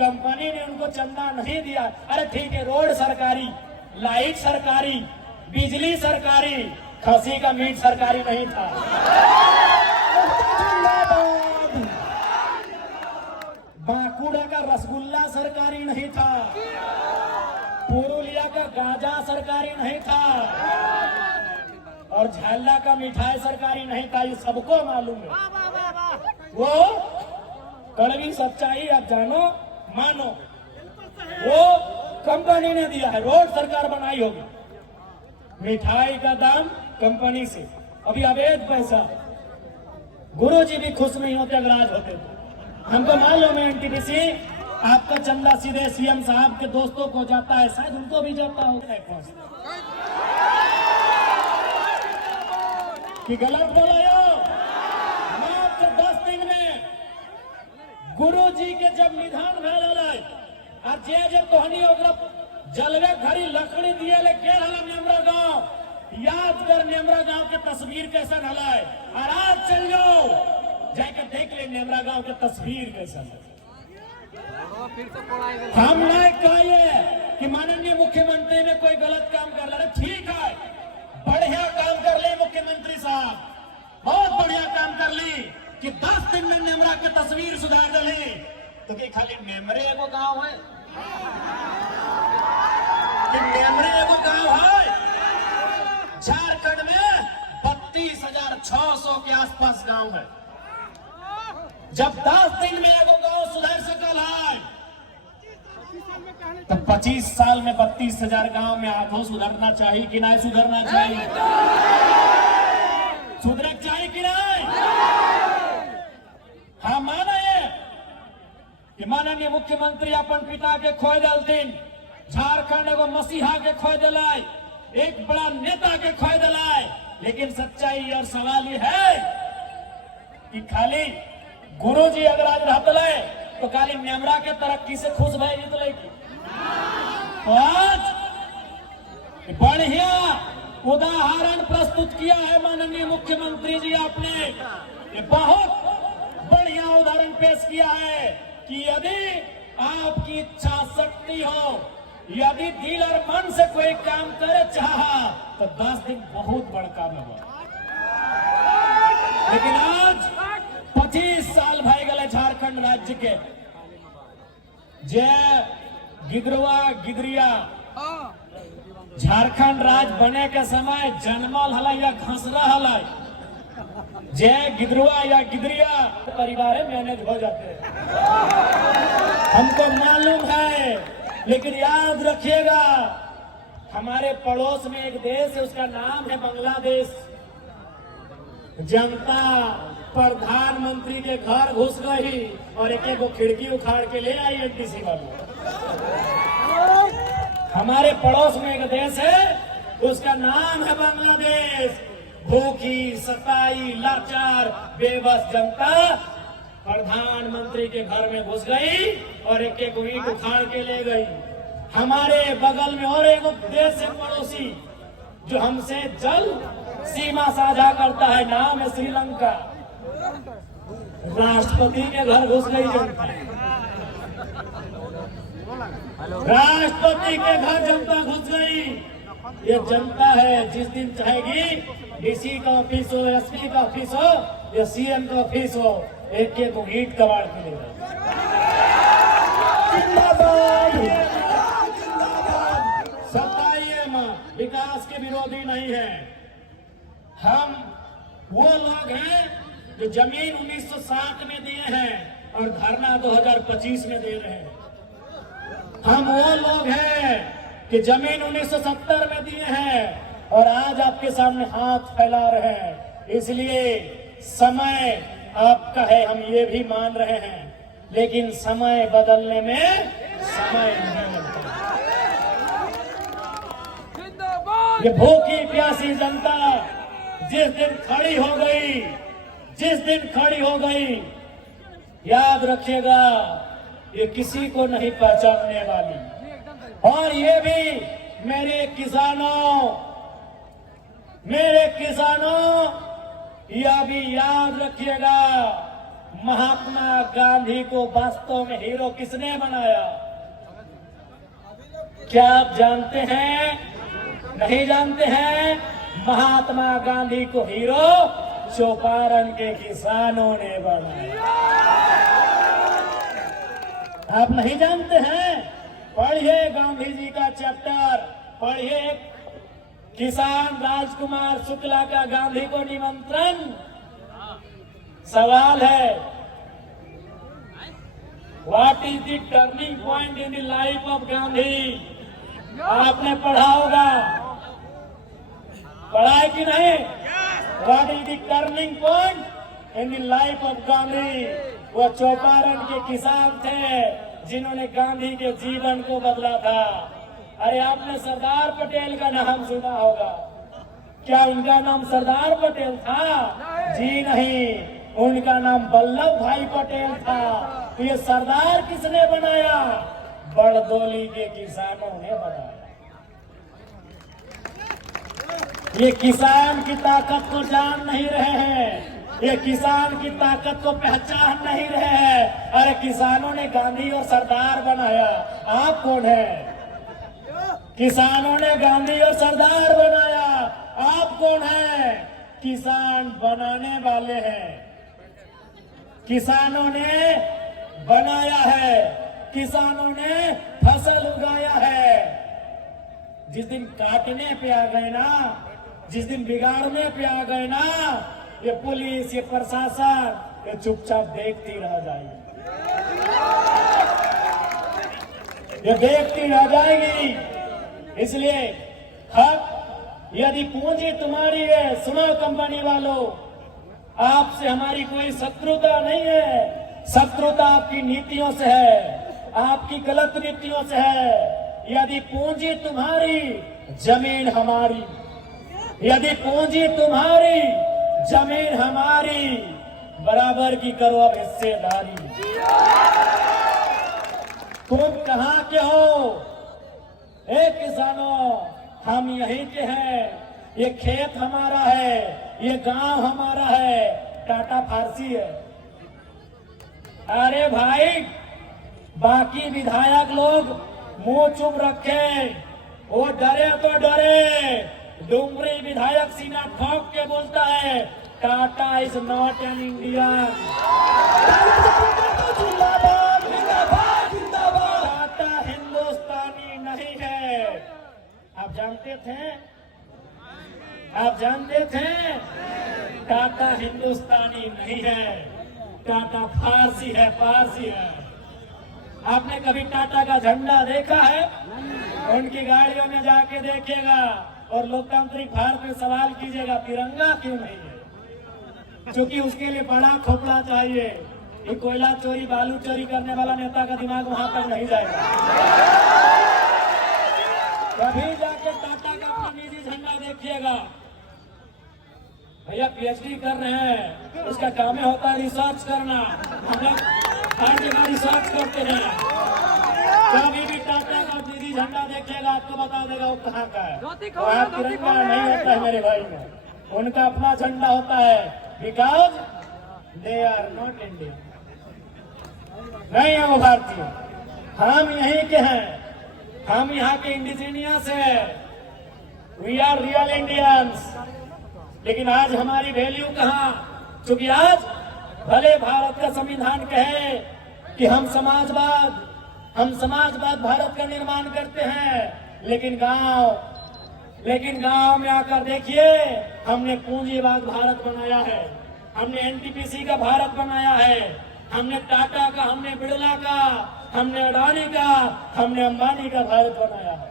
Company ने उनको चंदा नहीं दिया। अरे ठीक है, रोड सरकारी, लाइट सरकारी, बिजली सरकारी, खसी का मीट सरकारी नहीं था। बांकुड़ा का रसगुल्ला सरकारी नहीं था, पुरुलिया का गाजा सरकारी नहीं था, और झाला का मिठाई सरकारी नहीं था। ये सबको मालूम है। वो कड़वी सच्चाई आप जानो मानो, वो कंपनी ने दिया है। रोड सरकार बनाई होगी, मिठाई का दाम कंपनी से। अभी अवैध पैसा, गुरुजी भी खुश नहीं होते अगर आज होते तो। हमको मालूम है एनटीपीसी आपका चंदा सीधे सीएम साहब के दोस्तों को जाता है, शायद उनको भी जाता होगा कि गलत बोला यो। मात्र 10 दिन में गुरुजी के जब निधन भेल और जे तोहनी जलवे घड़ी लकड़ी दिए ले के नेमरा गांव याद कर, नेमरा गांव के तस्वीर कैसा हलाय। और आज चल जाओ जाकर देख ले नेमरा गांव के तस्वीर कैसा है। हम नहीं कहिए कि माननीय मुख्यमंत्री ने कोई गलत काम कर रहा है, ठीक है, बढ़िया काम कर ले मुख्यमंत्री साहब, बहुत बढ़िया काम कर ली कि 10 दिन में नेमरा के तस्वीर सुधार डाली। तो कि खाली नेमरे एगो गांव है कि नेमरे एगो गांव है? झारखंड में 32,600 के आसपास गांव है। जब 10 दिन में एगो गांव सुधर सकल है तो 25 साल में 32,000 गांव में आधो सुधरना चाहिए कि नहीं सुधरना चाहिए? सुधर चाहिए कि नहीं? हाँ माना ये कि माननीय मुख्यमंत्री अपन पिता के खोए दलतीन, झारखंड एगो मसीहा के खोए दिलाय, एक बड़ा नेता के खोए दिलाय। लेकिन सच्चाई और सवाल ये है कि खाली गुरुजी अगर आज रहते तो खाली नेमरा के तरक्की से खुश भय जीत की। तो आज बढ़िया उदाहरण प्रस्तुत किया है माननीय मुख्यमंत्री जी, आपने ये बहुत बढ़िया उदाहरण पेश किया है कि यदि आपकी इच्छा शक्ति हो, यदि दिल और मन से कोई काम करे चाहा तो 10 दिन बहुत बड़ा काम होगा। लेकिन आज 25 साल भाई गए झारखंड राज्य के जे गिदरवा गिदरिया झारखंड राज्य बने के समय जन्मल हला या घसरा हला, जे गिदरवा या गिदरिया परिवार मैनेज हो जाते हैं, हमको मालूम है। लेकिन याद रखिएगा, हमारे पड़ोस में एक देश है, उसका नाम है बांग्लादेश। जनता प्रधानमंत्री के घर घुस गई और एक एक खिड़की उखाड़ के ले आई एनटीसी वाले। हमारे पड़ोस में एक देश है, उसका नाम है बांग्लादेश। भूखी सताई लाचार बेबस जनता प्रधानमंत्री के घर में घुस गई और एक एक ईंट उखाड़ के ले गई। हमारे बगल में और एक देश है पड़ोसी जो हमसे जल सीमा साझा करता है, नाम है श्रीलंका। राष्ट्रपति के घर घुस गई जनता, राष्ट्रपति के घर जनता घुस गई। ये जनता है जिस दिन चाहेगी डीसी का ऑफिस हो, एसपी का ऑफिस हो या सीएम का ऑफिस हो, एक एक ईंट कबाड़ के ले गए। सत्ताइए मां विकास के विरोधी नहीं है। हम वो लोग हैं जो जमीन 1960 में दिए हैं और धरना 2025 में दे रहे हैं। हम वो लोग हैं कि जमीन 1970 में दिए हैं और आज आपके सामने हाथ फैला रहे हैं। इसलिए समय आपका है, हम ये भी मान रहे हैं, लेकिन समय बदलने में समय नहीं लगता। ये भूखी प्यासी जनता जिस दिन खड़ी हो गई, जिस दिन खड़ी हो गई, याद रखिएगा ये किसी को नहीं पहचानने वाली। और ये भी मेरे किसानों यह भी याद रखिएगा महात्मा गांधी को वास्तव में हीरो किसने बनाया? क्या आप जानते हैं? नहीं जानते हैं? महात्मा गांधी को हीरो चौपारण के किसानों ने बनाया। आप नहीं जानते हैं? पढ़िए गांधी जी का चैप्टर, पढ़िए किसान राजकुमार शुक्ला का गांधी को निमंत्रण। सवाल है, what is the turning point in the life of Gandhi? आपने पढ़ा होगा, पढ़ा है कि नहीं? What is the turning point in the life of Gandhi? वो चौपारण के किसान थे जिन्होंने गांधी के जीवन को बदला था। अरे आपने सरदार पटेल का नाम सुना होगा, क्या उनका नाम सरदार पटेल था? जी नहीं, उनका नाम वल्लभ भाई पटेल था। तो ये सरदार किसने बनाया? बड़दोली के किसानों ने बनाया। ये किसान की ताकत को जान नहीं रहे हैं, ये किसान की ताकत को पहचान नहीं रहे हैं। अरे किसानों ने गांधी और सरदार बनाया, आप कौन है? किसानों ने गांधी और सरदार बनाया, आप कौन है? किसान बनाने वाले हैं। किसानों ने बनाया है, किसानों ने फसल उगाया है। जिस दिन काटने पे आ गए ना, जिस दिन बिगाड़ने पे आ गए ना, ये पुलिस, ये प्रशासन ये चुपचाप देखती रह जाएगी, ये देखती रह जाएगी। इसलिए हक, यदि पूंजी तुम्हारी है, सुनो कंपनी वालों, आपसे हमारी कोई शत्रुता नहीं है। शत्रुता आपकी नीतियों से है, आपकी गलत नीतियों से है। यदि पूंजी तुम्हारी, जमीन हमारी। यदि पूंजी तुम्हारी, जमीन हमारी, बराबर की करो अब हिस्सेदारी। तुम कहां के हो? किसानों, हम यहीं के हैं। ये खेत हमारा है, ये गांव हमारा है। टाटा फारसी है। अरे भाई, बाकी विधायक लोग मुंह चुप रखे, वो डरे तो डरे। डुमरी विधायक सीना ठोक के बोलता है, Tata is not an Indian. Tata हिंदुस्तानी नहीं है। आप जानते थे? आप जानते थे? टाटा हिंदुस्तानी नहीं है, टाटा फारसी है, फारसी है। आपने कभी टाटा का झंडा देखा है? उनकी गाड़ियों में जाके देखिएगा और लोकतांत्रिक भारत में सवाल कीजिएगा, तिरंगा क्यों नहीं है? क्योंकि उसके लिए बड़ा खोपड़ा चाहिए। ये कोयला चोरी, बालू चोरी करने वाला नेता का दिमाग वहां तक नहीं जाएगा। कभी जाके टाटा का अपना निजी झंडा देखिएगा। भैया पीएचडी कर रहे हैं, उसका काम ही होता है रिसर्च करना। हम लोग हर जगह रिसर्च करते हैं। कभी भी टाटा का निजी झंडा देखिएगा, आपको बता देगा वो कहाँ का है। वहाँ तिरंगा नहीं होता है मेरे भाई में, उनका अपना झंडा होता है। Because they are not Indian, नहीं है वो भारतीय। हम यहीं के हैं, हम यहाँ के इंडिजीनियस है। We are real Indians. लेकिन आज हमारी वैल्यू कहाँ? क्योंकि आज भले भारत का संविधान कहे कि हम समाजवाद भारत का निर्माण करते हैं, लेकिन गांव में आकर देखिए, हमने पूंजीवाद भारत बनाया है, हमने एनटीपीसी का भारत बनाया है, हमने टाटा का, हमने बिड़ला का, हमने अडानी का, हमने अंबानी का भारत बनाया है।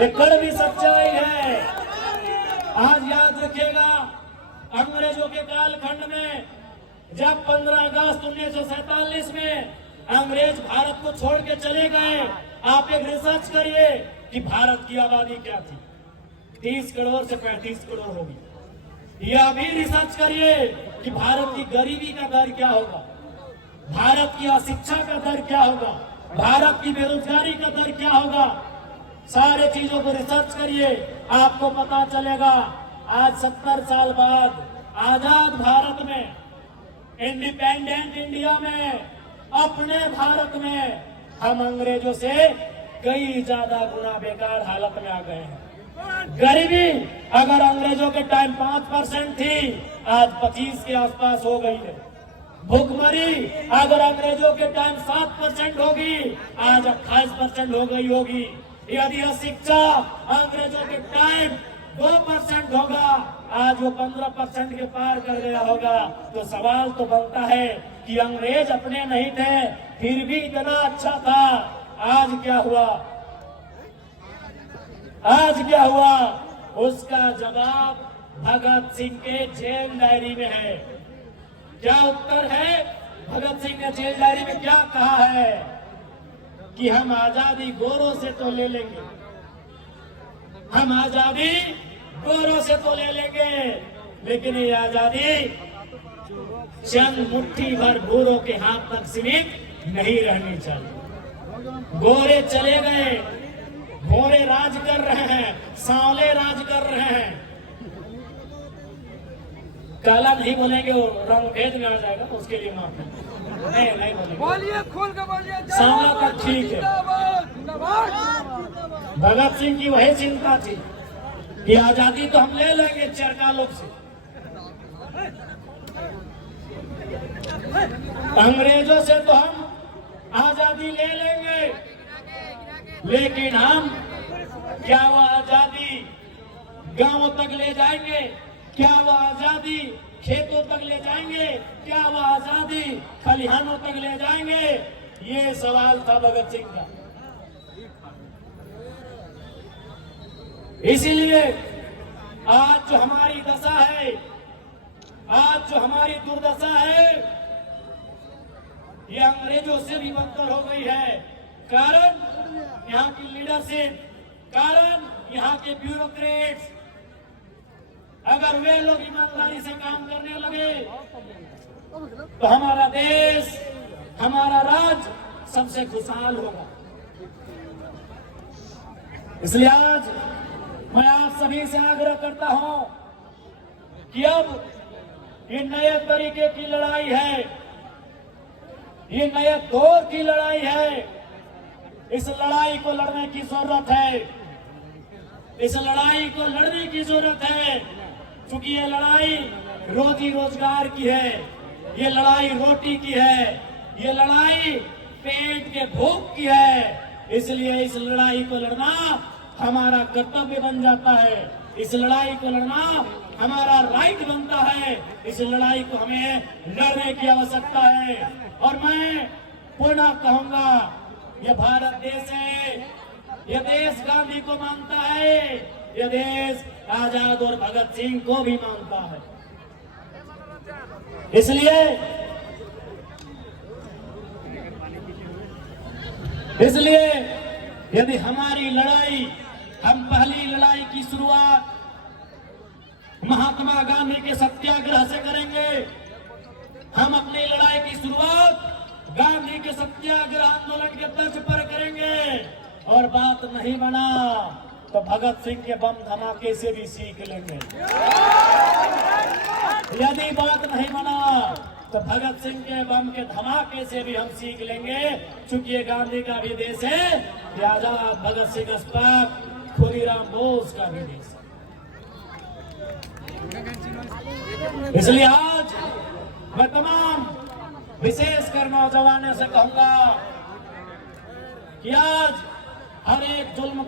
ये कड़वी सच्चाई है। आज याद रखिएगा, अंग्रेजों के कालखंड में जब 15 अगस्त 1947 में अंग्रेज भारत को छोड़ के चले गए, आप एक रिसर्च करिए कि भारत की आबादी क्या थी। 30 करोड़ से 35 करोड़ होगी। यह भी रिसर्च करिए कि भारत की गरीबी का दर क्या होगा, भारत की अशिक्षा का दर क्या होगा, भारत की बेरोजगारी का दर क्या होगा। सारे चीजों को रिसर्च करिए, आपको पता चलेगा। आज 70 साल बाद आजाद भारत में इंडिपेंडेंट इंडिया में, अपने भारत में हम अंग्रेजों से कई ज्यादा गुना बेकार हालत में आ गए हैं। गरीबी अगर अंग्रेजों के टाइम 5% थी, आज 25 के आसपास हो गई है। भुखमरी अगर अंग्रेजों के टाइम 7% होगी, आज 28% हो गई होगी। यदि शिक्षा अंग्रेजों के टाइम 2% होगा, आज वो 15% के पार कर गया होगा। तो सवाल तो बनता है कि अंग्रेज अपने नहीं थे, फिर भी इतना अच्छा था। आज क्या हुआ? आज क्या हुआ? उसका जवाब भगत सिंह के जेल डायरी में है। क्या उत्तर है? भगत सिंह ने जेल डायरी में क्या कहा है कि हम आजादी गोरों से तो ले लेंगे, हम आजादी गोरों से तो ले लेंगे, लेकिन ये आजादी चंद मुट्ठी भर गोरों के हाथ तक सीमित नहीं रहनी चाहिए। गोरे चले गए, गोरे राज कर रहे हैं, सांवले राज कर रहे हैं। काला नहीं बोलेंगे, वो रंग भेद में आ जाएगा, उसके लिए माफ नहीं बोलेंगे। बोलिए, खोल के बोलिए। सांवला का ठीक है। भगत सिंह की वही चिंता थी कि आजादी तो हम ले लेंगे चरका लोग से, अंग्रेजों से तो हम आजादी ले लेंगे, लेकिन हम क्या वो आजादी गांवों तक ले जाएंगे? क्या वो आजादी खेतों तक ले जाएंगे? क्या वो आजादी खलिहानों तक ले जाएंगे? ये सवाल था भगत सिंह का। इसीलिए आज जो हमारी दशा है, आज जो हमारी दुर्दशा है, ये अंग्रेजों से भी बदतर हो गई है। कारण यहाँ की लीडरशिप, कारण यहाँ के ब्यूरोक्रेट्स। अगर वे लोग ईमानदारी से काम करने लगे तो हमारा देश, हमारा राज्य सबसे खुशहाल होगा। इसलिए आज मैं आप सभी से आग्रह करता हूं कि अब ये नए तरीके की लड़ाई है, ये नए दौर की लड़ाई है। इस लड़ाई को लड़ने की जरूरत है, इस लड़ाई को लड़ने की जरूरत है, क्योंकि ये लड़ाई रोजी रोजगार की है, ये लड़ाई रोटी की है, ये लड़ाई पेट के भूख की है। इसलिए इस लड़ाई को लड़ना हमारा कर्तव्य बन जाता है, इस लड़ाई को लड़ना हमारा राइट बनता है। इस लड़ाई को हमें लड़ने की आवश्यकता है। और मैं पुनः कहूंगा, यह भारत देश है, यह देश गांधी को मानता है, यह देश आजाद और भगत सिंह को भी मानता है। इसलिए यदि हमारी लड़ाई, हम पहली लड़ाई की शुरुआत महात्मा गांधी के सत्याग्रह से करेंगे, हम अपनी लड़ाई की शुरुआत गांधी के सत्याग्रह आंदोलन के तर्ज पर करेंगे, और बात नहीं बना तो भगत सिंह के बम धमाके से भी सीख लेंगे। यदि बात नहीं बना तो भगत सिंह के बम के धमाके से भी हम सीख लेंगे, चूंकि ये गांधी का भी देश है, आजाद भगत सिंह अस्पताल खुदीराम बोस का भी देश है। इसलिए आज मैं तमाम विशेषकर नौजवानों से कहूंगा कि आज हर एक जुल्म